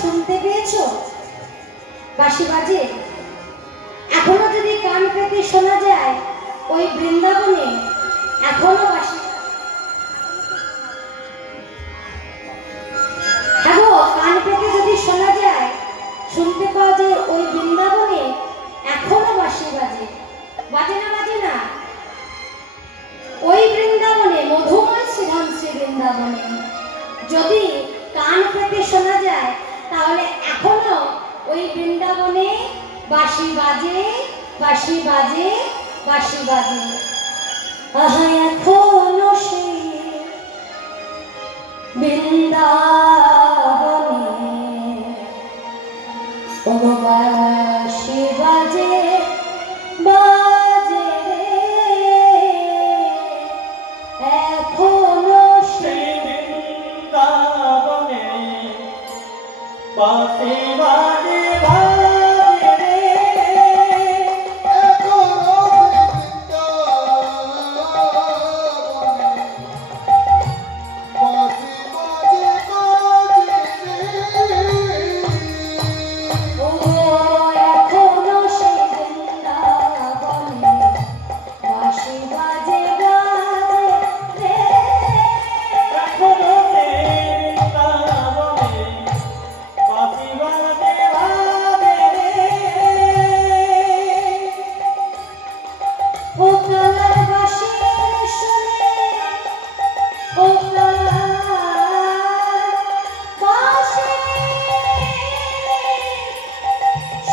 শুনতে পেয়েছো? বাঁশি বাজে। এখনো যদি কান পেতে শোনা যায় ওই বৃন্দাবনে এখনো বাঁশি। হ্যাঁ গো, কান পেতে যদি শোনা যায়, শুনতে পাওয়া যায় ওই বৃন্দাবনে এখনো বাঁশি বাজে। বাজে না? বাজে না? ওই বৃন্দাবনে, মধুময় শ্রীধাম শ্রী বৃন্দাবনে যদি কান পেতে শোনা যায়, তাহলে এখনো ওই বৃন্দাবনে বাঁশি বাজে, বাঁশি বাজে, বাঁশি বাজে। আহা, এখনো সেই বৃন্দাবনে ও বাঁশি বাজে, বাজে এখনো সেই বৃন্দাবনে বাঁশি বাজে, বাজে রে। এখনো বৃন্দাবনে বাঁশি বাজে, বাজে রে। ও এখনো সেই বৃন্দাবনে বাঁশি বাজে, বাজে রে। এখনো বৃন্দাবনে বাঁশি বাজে, বাজে রে। ও কালার বাঁশির সুরে, ও কালার বাঁশির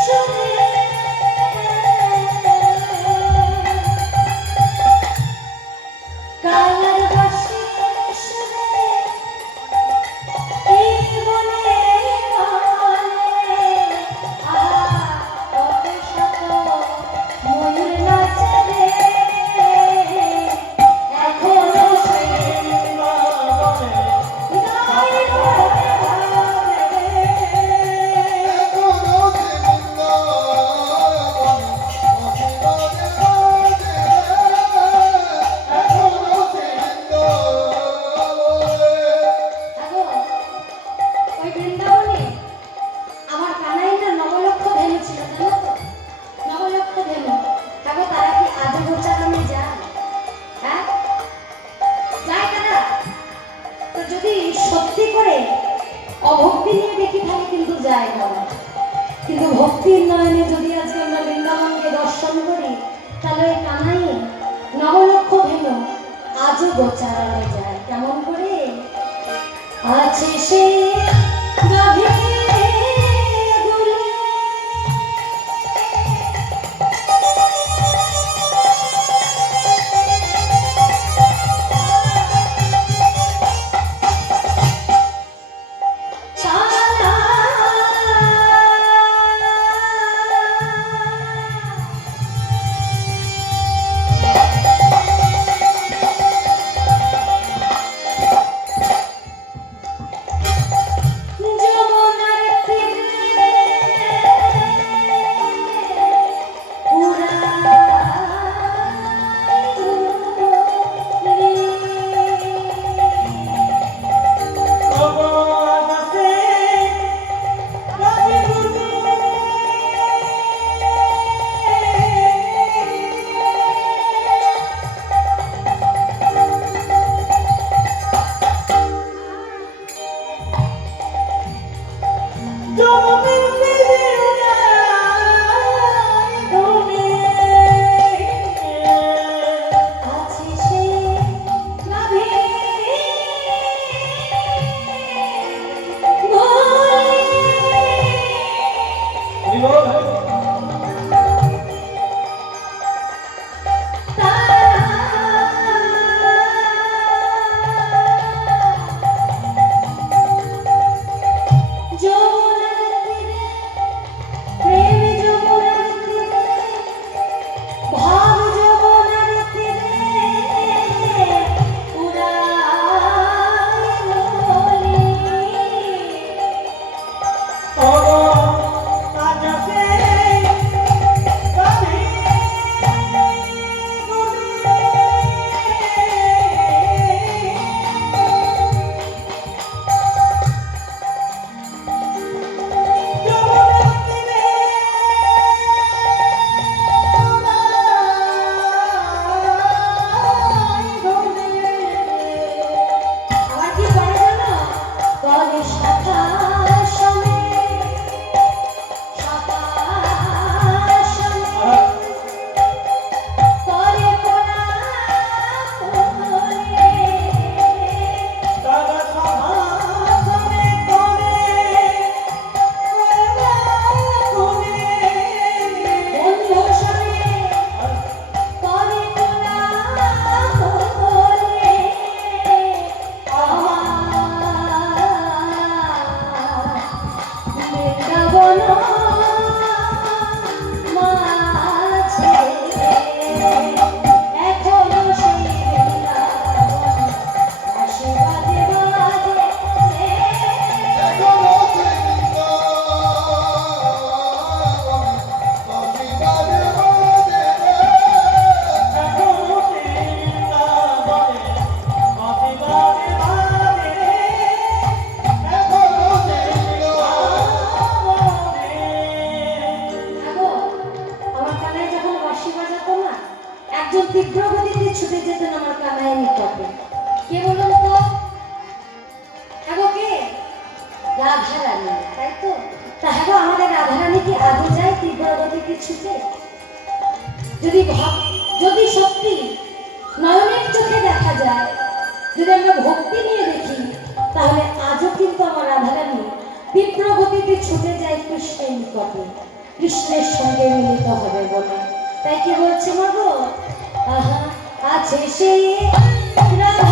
সুরে, কালার বাঁশির সুরে এই বনে গানে, আহা কত শত ময়ূর নাচে রে। এখনো সেই বৃন্দাবনে গায়ে গায়ে গায়ে রে। এখনো বৃন্দাবনে বাঁশি বাজে, বাজে রে। এখনো বৃন্দাবনে আগো, ওই বৃন্দাবনে আমার কানাইটা নবলক্ষ ধেনু ছিল, জানো তো? নবলক্ষ ধেনু। আগো, তারা কি আজও গোচারণে যায়? হ্যাঁ, যায় তারা? তো যদি সত্যি করে অভক্তি নিয়ে দেখি তাহলে কিন্তু যায় না। কিন্তু ভক্তির নয়নে যদি আজকে আমরা বৃন্দাবনকে দর্শন করি, তাহলে ওই কানাই নবলক্ষ ধেনু আজও গোচারণে যায়। কেমন করে? আছে সে গাভী গুলে, চালা যমুনার তীরে অবদাসে গাবি গুলি। জমির তীরে উড়াই ঘুমিয়ে। আছে সে গাভী গুলে, যমুনার তীরে রাধারানী, তাই তো? তাহলে আমাদের রাধারানী কি আগে যায় তীব্রগতিতে ছুটে? যদি সত্যি নয়নের চোখে দেখা যায়, যদি আমরা ভক্তি নিয়ে দেখি, তাহলে আজও কিন্তু আমার রাধারানী তীব্র গতিতে ছুটে যায় কৃষ্ণের নিকটে, কৃষ্ণের সঙ্গে মিলিত হবে বলে। তাই কি বলছে মাগো? আহা আছে সেই রাধা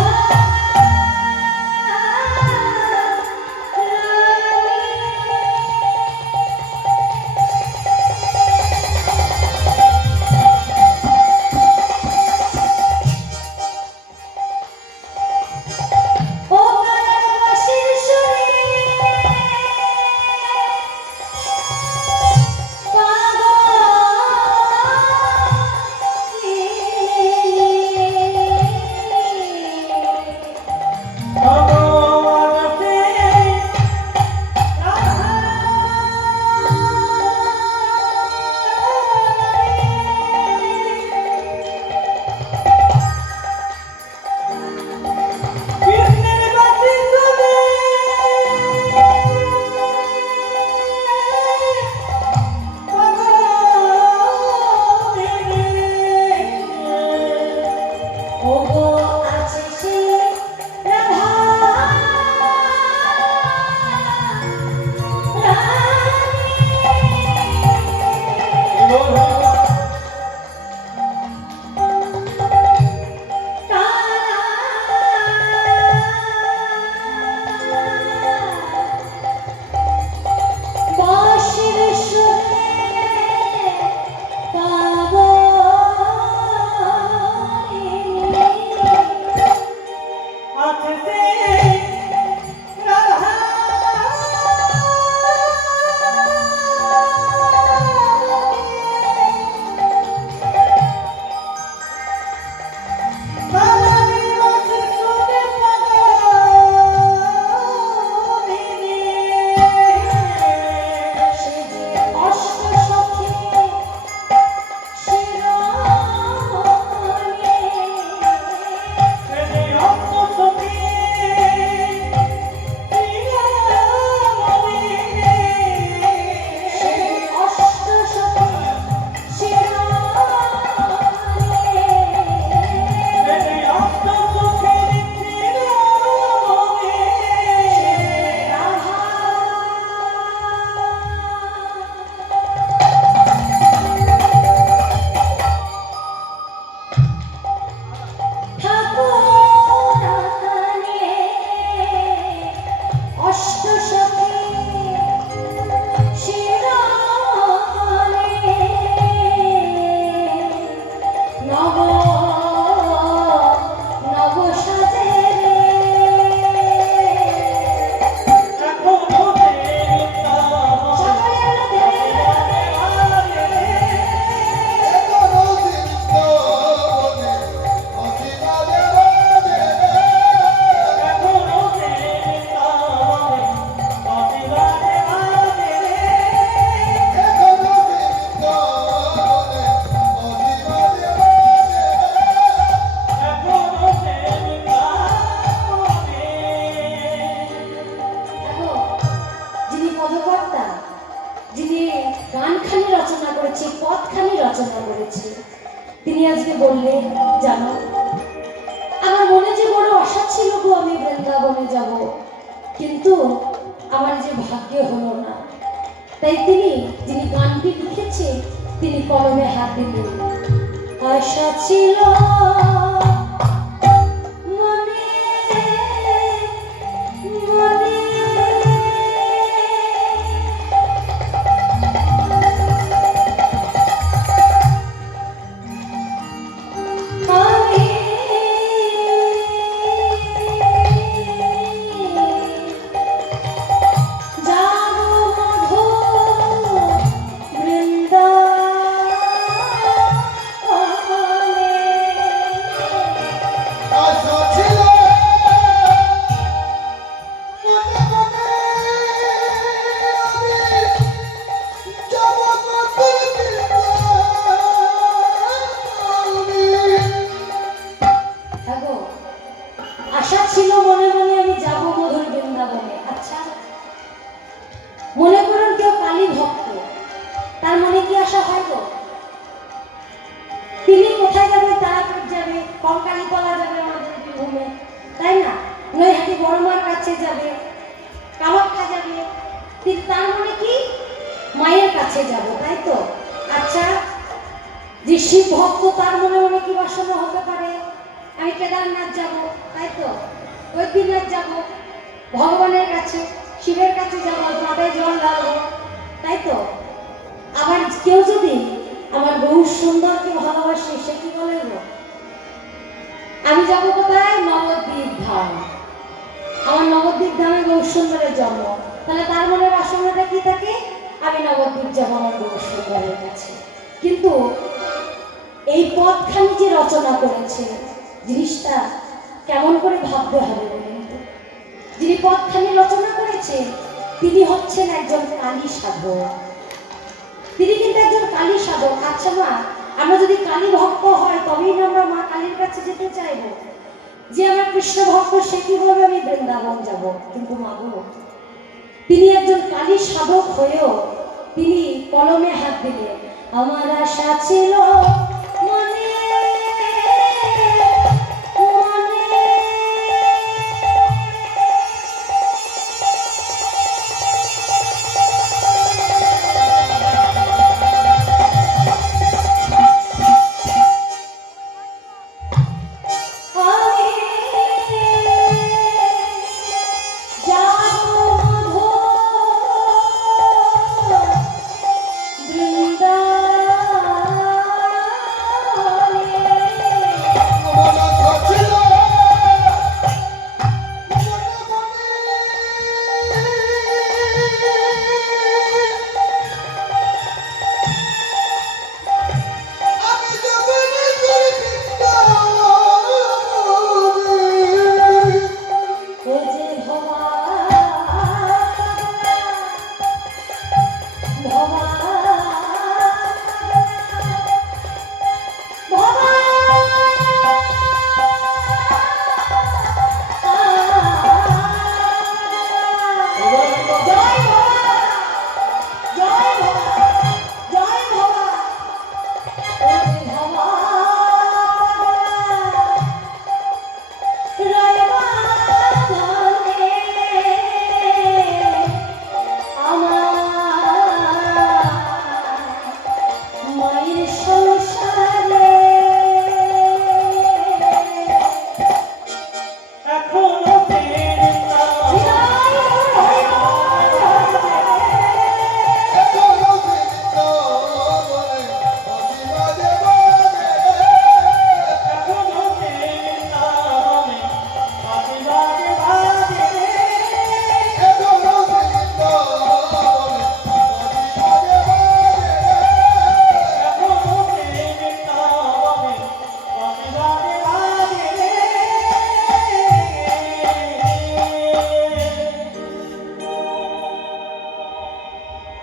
তিনি আজকে বললেন, জানো আমার মনে যে বড় আশা ছিল গো আমি বৃন্দাবনে যাব, কিন্তু আমার যে ভাগ্যে হলো না। তাই যিনি গানটি লিখেছে তিনি কলমে হাত দিলেন। আশা ছিল মনে মনে মনে করুন কেউ কালী ভক্ত, তার মনে কি আশা হয় গো? তিনি কোথায় যাবে? তারাপীঠ যাবে, কঙ্কালীতলা যাবে আমাদের বীরভূমে, তাই না? নৈহাটি বড়মার কাছে যাবে, কামাখ্যা যাবে। তার মনে কি? মায়ের কাছে যাব, তাই তো? আচ্ছা, যে শিব ভক্ত তার মনে মনে কি বাসনা হতে পারে? আমি কেদারনাথ যাব, তাই তো? বৈদ্যনাথ যাব, ভগবানের কাছে, শিবের কাছে যাব, মাথায় জল ঢালবো, তাই তো? আবার কেউ যদি আমার গৌর সুন্দরকে ভালোবাসে, সে কি বলে গো? আমি যাবো কোথায়? নবদ্বীপ ধাম। আমার নবদ্বীপ ধামে গৌর সুন্দরের জন্ম, তাহলে তার মনের বাসনাটা কি থাকে? আমি নবদ্বীপ যাবো আমার গৌর সুন্দরের কাছে। কিন্তু এই পথখানি যে রচনা করেছে, জিনিসটা কেমন করে ভাবতে হবে বলুন তো? যিনি পথখানি রচনা করেছে তিনি হচ্ছেন একজন কালী সাধক। তিনি কিন্তু একজন কালী সাধক। আচ্ছা মা, আমরা যদি কালী ভক্ত হয় তবেই না আমরা মা কালীর কাছে যেতে চাইবো। যে আমার কৃষ্ণ ভক্ত সে কি বলবে আমি বৃন্দাবন যাব, কিন্তু মা গো, তিনি একজন কালী সাধক হয়েও তিনি কলমে হাত দিলেন। আমার আশা ছিল মনে মনে,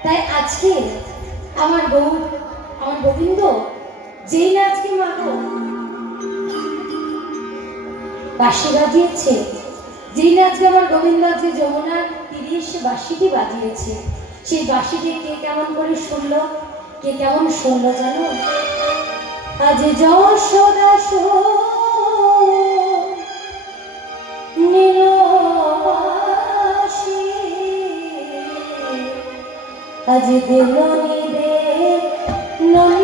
তাই আজকে আমার গৌর, আমার গোবিন্দ যেই না আজকে মা গো বাঁশি বাজিয়েছে, যেই না আজকে আমার গোবিন্দ আজকে যমুনার তীরে এসে বাঁশিটি বাজিয়েছে, সেই বাঁশিটি কে কেমন করে শুনলো? কে কেমন শুনলো জানো? আজ যশোদা নীল বাঁশি, আজ দিল নিদে ননি